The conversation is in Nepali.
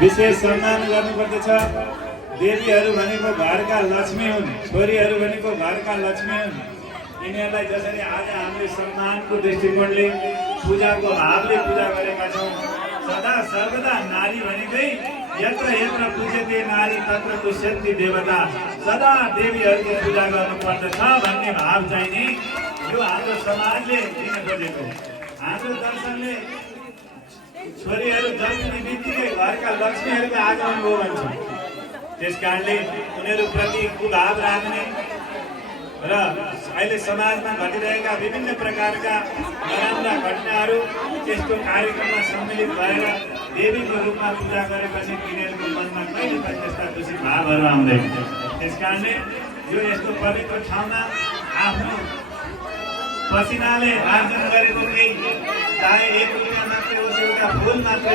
विशेष सम्मान गर्नुपर्दछ। देवीहरू भनेको घरका लक्ष्मी हुन्, छोरीहरू भनेको घरका लक्ष्मी हुन्। यिनीहरूलाई जसरी आज हामीले सम्मानको दृष्टिकोणले पूजाको भावले पूजा गरेका छौँ, सदा सर्वदा नारी भनेकै यत्र यत्र पूज्यते नारी तत्र तुष्यन्ति देवता, सदा देवीहरूको पूजा गर्नुपर्दछ भन्ने भाव चाहिँ नि यो हाम्रो समाजले दिन खोजेको। हाम्रो दर्शनले छोरीहरू जन्मिने बित्तिकै घरका लक्ष्मीहरूको आगमन हो भन्छ। त्यस कारणले उनीहरूप्रति कुभाव राख्ने र अहिले समाजमा घटिरहेका विभिन्न प्रकारका नराम्रा घटनाहरू त्यस्तो कार्यक्रममा सम्मिलित भएर देवीको रूपमा पूजा गरेपछि तिनीहरूको मनमा कहिले पनि त्यस्ता दूषित भावहरू आउँदैन। त्यस कारणले यो यस्तो पवित्र ठाउँमा आफ्नो पसिनाले आर्जन गरेको केही चाहे 1 रुपियाँ मात्रै होस्, एउटा फुल मात्रै